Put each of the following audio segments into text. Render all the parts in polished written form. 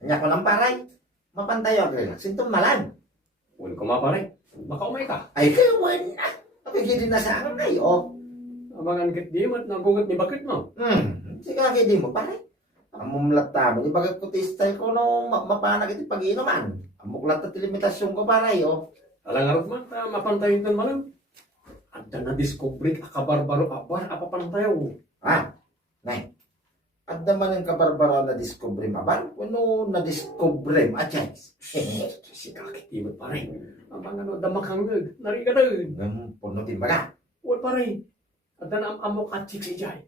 Anya ko lang paray. Mapantayo ang relax. Itong malan. Huwag ko mapare. Baka umay ka. Ay, kawan na. Kapigilin na sa akin kayo. Abangan kit di mat nagugat ni bakit mo. Sige, di mo paray. Amumlat tamo. Ibagat ko tistay ko no mapanag iti pag-inuman. Amuklat at limitasyon ko paray, oh. Alang arot man, mapantayin tan malam. Adda na discovery akabarbaro abar apapantayaw. Nay. At naman ang kabarbara na discovery maban. Ano na discovery achens. Si kakit di mat pare. Abangan no damakang nari ka dun. Punutin ba ka? Huwag pare. Adda na amok at chiksi jay.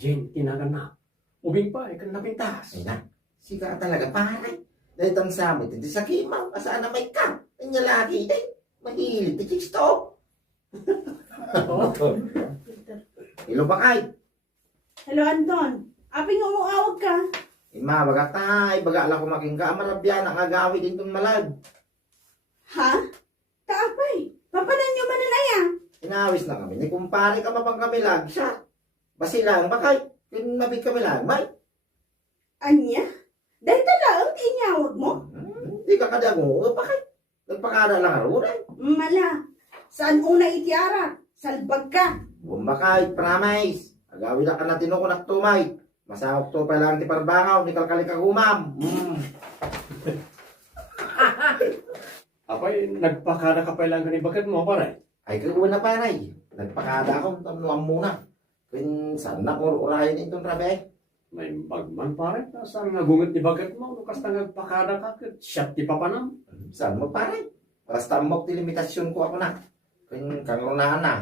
Jen tinagan na. Ubing pa, ikan napintas. Ay na. Siga ka talaga paray. Dahil tang samit. Hindi sa kimaw. Asaan na may kam. Kanya lagi. Mahilig. Tichicks to. Ilo ba kay? Hello, Anton. Aping umuawag ka. Ima, baga tay. Baga ala ko making ka. Amarabyan. Ang agawi din itong malag. Ha? Kaapay. Papanan nyo man na yan. Inawis na kami. Ni kumpare ka mapang kami lag siya. Basilang ba kay? Kung mabig kami lag. May. Anya? Dahil talaang tinyawag mo? Hindi ka kadago. Pa kay? Nagpakada lang aruray. Mala. Saan una itiara? Salbag ka. Bumba kay. Promise. Agawi na ka na tinukunak tumay. Masahok to pa lang ti parbangaw. Ni kalkali ka humam. Apay, nagpakada ka pa lang ni bakit mo pare. Ay, kagawa na paray. Nagpakada ako. Tamuam muna. Kung saan na ko urahin itong rabe. May bagman pare. Saan nga gungot ni bakit mo? Lukas na nagpakada ka. Siyat ti papanam. Saan mo paray? Basta mo ti limitasyon ko ako na. Kung kangunahan na.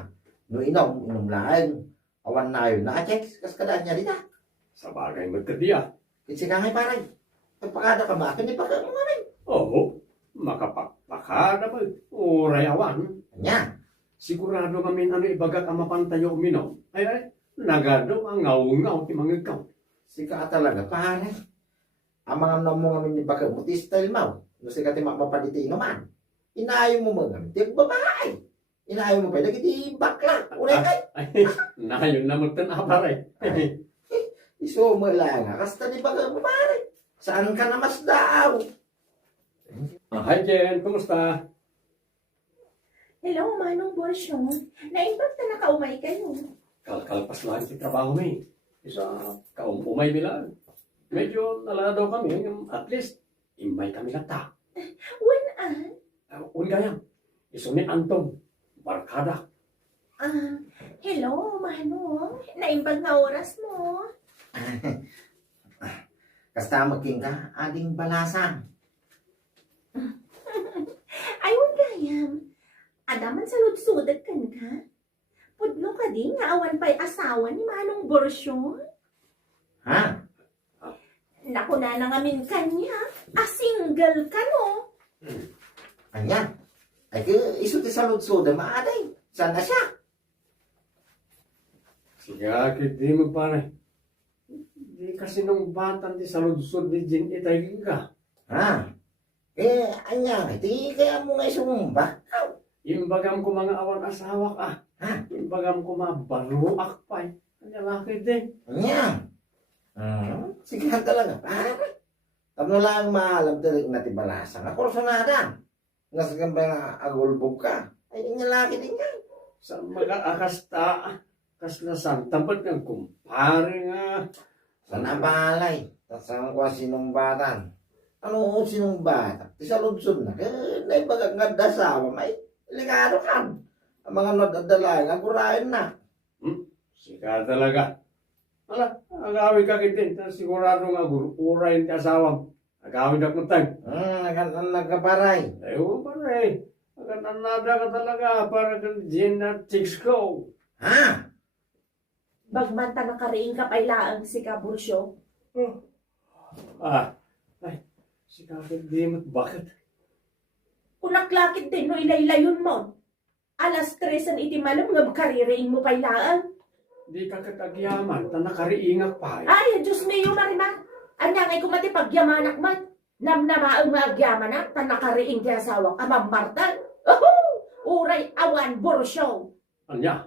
No inom lang. Awan na yun. Na-checks. Kaskadaan niya rin. Sa bagay magkadiya. Kasi ka ngay paray. Nagpakada ka ba? Kanya pa ka mo nga. Oo. Makapakpakada ba? Uray awan. Kanya. Sigurado kami ano ibagat ang mapantayo uminom. Ay, nagado ang ngaw-ngaw ti mga ikaw. Sika talaga paray. Ang mga namo nga ni baka muti style mo. No sika ti mapapaditi naman. Inaayo mo mga ti babae. Inaayo mo pa dagiti bakla. Unay kay. Ay, nayon naman tan apare. Iso mo lang. Kasta di baka babae. Saan ka na mas daw? Hi Jen, kumusta? Hello, Manong Borsyo. Naimbag na nakaumay kayo. Kalpas lang si trabaho mi. Isa kaumay bilang. Medyo naladaw kami, at least imay kami nata. Wan Ungayang, iso ni Anton, barkada. hello, Manong. Naimbag na oras mo. Kasta magking ka. Ading balasan. Ayun gayam. Adaman sa lutsudat kan ka. Pudno ka din nga awan pa'y asawa ni Manong Borsyo. Ha? Naku na nangamin kanya. Single ka no. Kanya. Ay iso ti salud-suda maaday. Saan na siya? Sige, di mo pare. Di kasi nung batang di saludsod ni Jen itay ka. Ha? Anya. Iti kaya mo nga isumba. Imbagam ko mga awan asawa ka. Ha? Imbagam ko mga baruak pa. Ang lalaki din. Anya. Sige talaga. Pare. Tamo lang maalam tarik na ti balasan. Ako sunada. Nasagam ba nga agulbog ka? Ay yung lalaki din yan. Sa mga akasta, kaslasan, tapat ng kumpare nga. Saan ang balay? Saan ko sinong batan? Ano sinong bata? Ti saludsod na. Naibagag nga dasawa. May ligado kan. Ang mga nadadala, agurain na. Sika talaga. Ala, agawin ka kitin. Sigurado nga urayin ti asawang. Agawin ako tag. Nagkaparay. Ayaw pa rin. Nada ka talaga para kang Jen at chicks ko. Ha? Bagmanta na kariing kapailaang si Kabursyo. Ay, si Kapit Dimot, bakit? Unaklakit din no ilaylayon mo. Alas 3 ang itimalong nga kaririing mo pailaan. Di ka kakagyaman, ta nakariingak pa. Ay, Diyos mayo marima. Anya ngay kumati pagyamanak man. Namnamaang magyamanak, tan nakariing di asawa ka mamartal. Uray awan borsyo. Anya?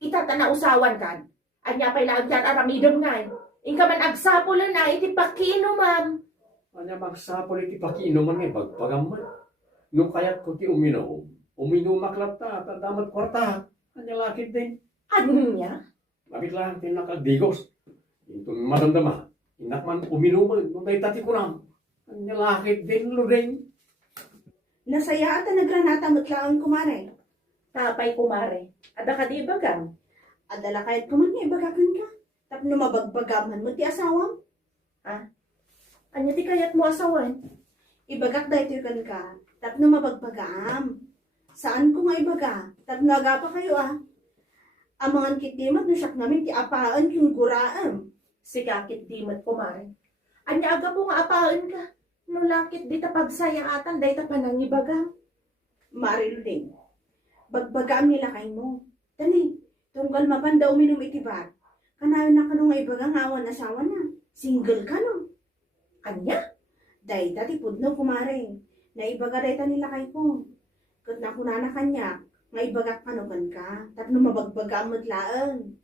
Itatana usawan kan. Anya pailaan dyan aramidon ngay. Ingka man agsapulan na iti pakino ma'am. Anya magsapol iti pakiinuman nga bagpagaman. Nung kayat ko ti uminom ta, damat kwarta. Anya lakit din. Anya? Mabit lang tinakagdigos. Ito madamdama. Inakman uminuman, nung day tati ko lang. Anya lakit din, ludeng. Nasaya at nagranata mutlaang kumare. Tapay kumare. Ada ka di bagang? Adala kahit kumanya ibagakan ka. Tapno mabagbagaman mo ti asawam. Anya di kayat mo asawan? Ibagak da ito kan ka. Tapno mabagbagam. Saan ko nga ibaga? Tapno aga pa kayo Amangan kitimat no siyak namin ti apaan yung guraam. Sikakit di mat kumare. Anya aga po nga apaan ka. No lakit di ta pagsayaatan, day ta panangibagang. Mariluding. Bagbagam nila kay mo. Tani, tunggal mapanda uminom itibat. Kanayon na ka nga ibagang awan asawa na. Single ka no. Anya? Day tati pudno kumare. Naibaga day ta nila kay ko. Kat na kunana kanya. Nga ibagak kanukan ka. Tapno mabagbaga mo't laan.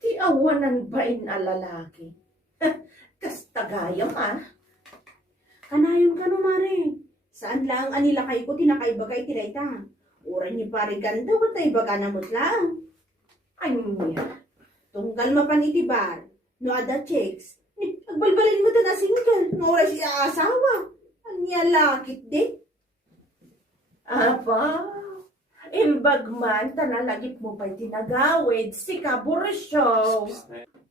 Ti awanan ba in alalaki? Kas tagayam Kanayon ka no mare. Saan lang anila kay ko tinakaibagay tiray ta. Uran ni pare ganda ko ta ibaga na mo't laan. Anya? Tunggal mapan itibar. No ada checks. Agbalbalin mo ta na single. No oras siya asawa. Anya lakit din. Apa? Imbagman, tanalagip mo pa'y tinagawid, si Kabursyo.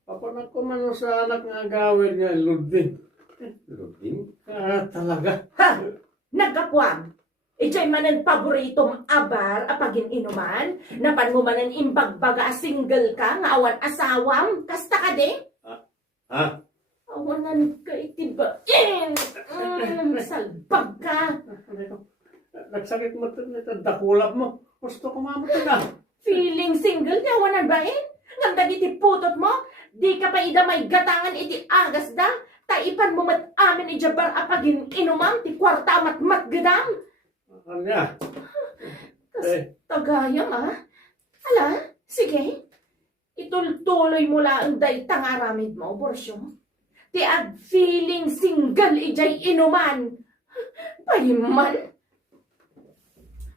Papanak ko man sa anak nga gawin nga, ludeng. Ludeng ka talaga. Ha! Nagkapuam! Ijay manan paboritong abar apagin inuman, napan mo manan imbagbaga single ka, nga awan asawam, kasta ka de? Ha? Awanan ka itibain! Salbag ka! Nagsakit mo ito, dakulap mo. Gusto ko mamatay ka. Feeling single, di awanan ba eh? Ngam iti putot mo, di ka pa ida may gatangan iti agas da, taipan mo mat amin ijabar apagin inumam, ti kwarta mat gadam. Anya? Tagayam Ala, sige. Itultuloy mo lang day tangaramid mo, Borsyo. Ti ag feeling single ijay inuman. Paiman.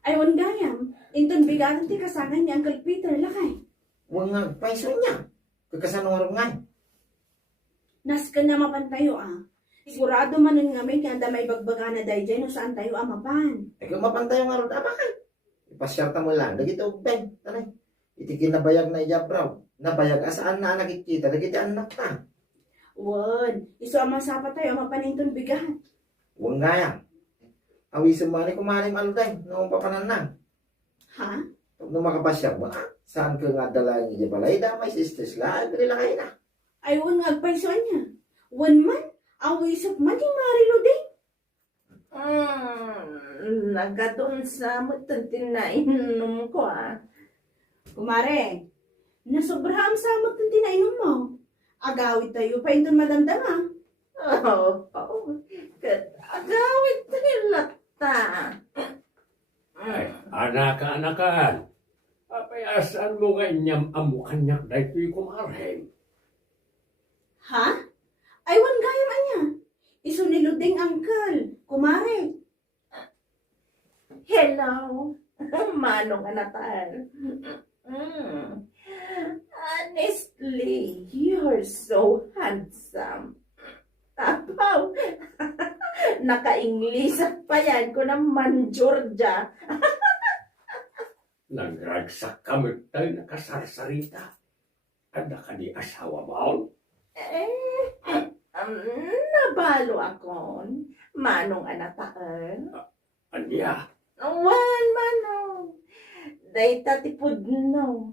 Ay gayam. Inton bigaran ti kasangan ni Uncle Peter lakay. Huwag nga, paiso niya. Kakasanong nga. Naskan na mapantayo Sigurado manon nga may kanda may bagbaga na dahi dyan no saan tayo mapan. Eh kung mapantay nga ron, bakit? Ipasyarta mo lang. Dagito, Ben. Tanay. Itikin na bayag na iyabraw. Nabayag asaan na nakikita. Dagiti anak ta. Won, iso amang sapa tayo mapan inton bigat. Huwag nga yan. Awisan mo ni kumaring maluday. Noong papananang. Ha? Nung makapasyar mo, saan ka nga dala ng iya balay? Damay sisters lang. Dali lang kayo na. Ay won nga agpaisoan niya. Won man, awisok man yung marilo din. Nagadun sa mutuntin na inom ko Kumare, nasobraham sa amot ng tinainom mo. Agawit tayo pa inton madamdama. Agawit nila ta. Ay, anak-anakan. Apayasaan mo nga inyam amukan niya dahil ito'y kumareng. Ha? Ay wan gayam anya. Iso niluding angkal. Kumare. Hello. Manong anatan. Honestly, you're so handsome. Apaw. Naka-Ingles pa yan ko naman, Georgia. Nagragsak kami tayo nakasarsarita. Ada ka di asawa mo? Nabalo ako. Manong anataan. Anya? Wan, manong. Day tatipod no.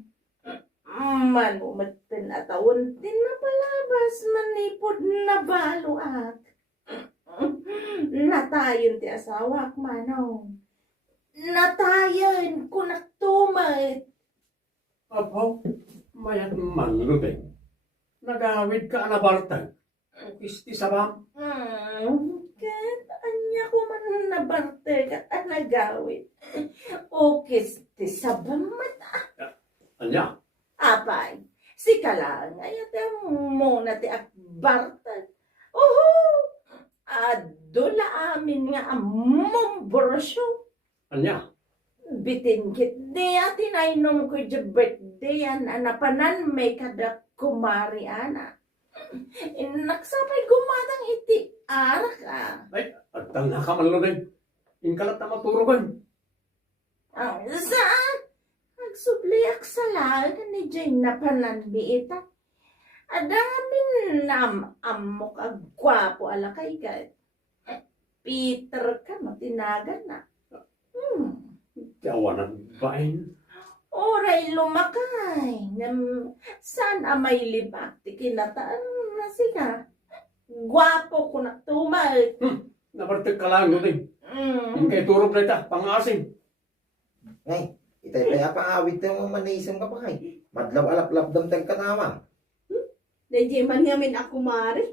Mano matin atawon din na palabas manipod na balo ak. Natayon ti asawak manong. Natayon ko nagtumay. Apo, mayat manluteng. Nagawid ka anabartag. Kisti sabam. Kat anya ko man nabarte kat anagawid. O kisti sabamat. Anya? Apay, si kalang ayat mo na ti akbartag. Oho! la amin nga among borosyo. Anya, Bitin kit niya tinainom ko dya birthday yan anapanan may kadak kumari ana. Nagsapay gumatang iti arak at ang nakamallo din. Inkalat na maturugan. Saan? Nagsubliak sa lahat ni Jane na pananbiita. Adamin amok agwapo alakay ka. Peter ka matinagan na. Tiyawanan bain. Oray lumakay. Saan amay libak? Tikinataan na siya. Gwapo ko na tumal. Nabartig ka lang din. Yung kay turog na ita, pang-asing. Ngay, itay kaya paawit yung manisang ka pa kay. Madlaw alaplap damtang katama. Nandiyan man yamin ako mari.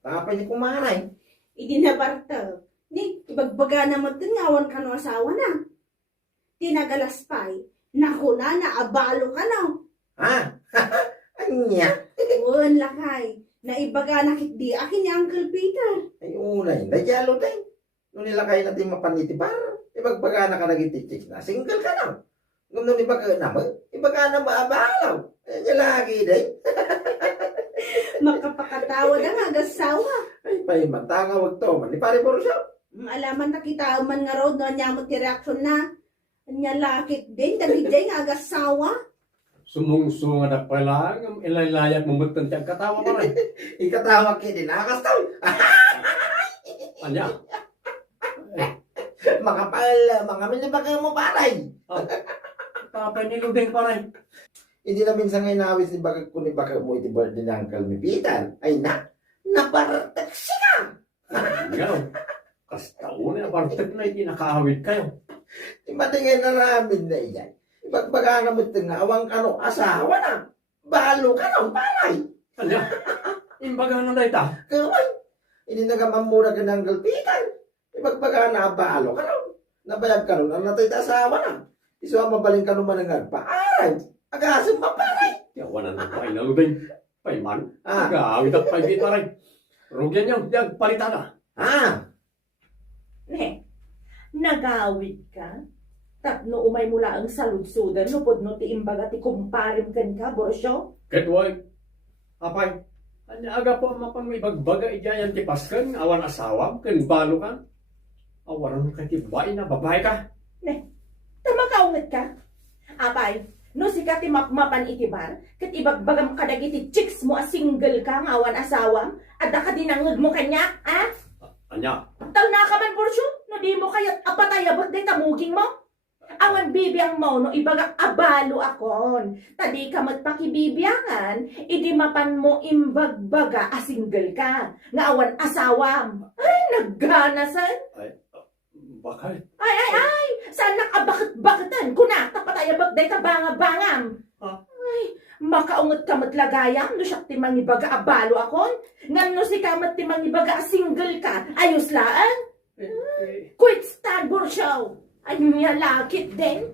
Tapay ni kumaray. Idi na barta. Ni, ibagbaga na mo tingawan ka no asawa na. Tinagalas pa'y. Naku na, naabalo ka na. Ha? Anya? Uwan lakay. Naibaga nakit di akin ni Uncle Peter. Ay unay, nadyalo din. Nung nilakay natin mapanitibar, ibagbaga na ka nagitichik na. Single ka na. Nung ibaga na mo, ibaga na maabalaw. Ay, lagi din. Makapakatawa na nga agasawa. Ay, pahimantanga wag to. Mani pare po siya. Alaman nakita man nga road no nyamot ti reaction na. Anya lakit din, dagijay nga agasawa. Sumungsunga na pala, ang ilaylayat mo mutan tiyang katawa pa rin. Ikatawa kayo din. Nakastaw. Anya, Makapal, mga minibagay mo paray. tapay ni Ludeng pa rin. Hindi na minsan ngayon nawis ni bagay kung ibaka mo iti birthday ni Uncle mi Peter. Ay napartak siya. Ngayon, kastaon na bartek na hindi nakaawit kayo. Imatingin na namin na iyan. Ibagbaga na mo ito nga, awang kano, asawa na. Balo ka ng paray. Anya, imbaga na na ita. Kaway, hindi nagamamura ka ng Uncle Peter. Ibagbaga na, balo ka na. Nabayag ka na, natay asawa na. Isuwa mabaling ka naman ng nagpaaray. Agasang maparay. Yawanan na pa'y na Ludeng. Pa'y man, Ah. nag-aawit at pa'y bit pa rin. Rugyan niyo, yung palitan na. Nagawid ka? Tapno umay mula ang saludsudan, lupod no ti imbaga ti kumparim kan ka, borosyo? Ketway, apay, anya aga po mapan may bagbaga ijayan ti pasken, awan asawam, ken balo kan. Awaran ka ti babae na babae ka. Tama ka unget ka? Apay, no si ka ti mapmapan itibar, kat ibagbagam kadag iti chicks mo a single ka ng awan asawam, adda ka dinangag mo kanya, ha? Anya, Tal na ka man, borosyo, no di mo kayat apatayabot din tamuging mo? Awan bibiyang mo, no ibaga abalo akon. Tadi ka magpakibibiyangan, idi mapan mo imbagbaga a single ka. Nga awan asawam. Ay, nagganasan. bakal. Ay, saan nakabakit-bakitan? Kuna, tapatayabag day ka banga-bangam. Ah. Ay, makaungot ka matlagayam, no siya timang ibaga abalo akon. Ngan no si kamat timang ibaga a single ka, ayos laan. Quit stand, Borshaw. Ay, niya lakit din.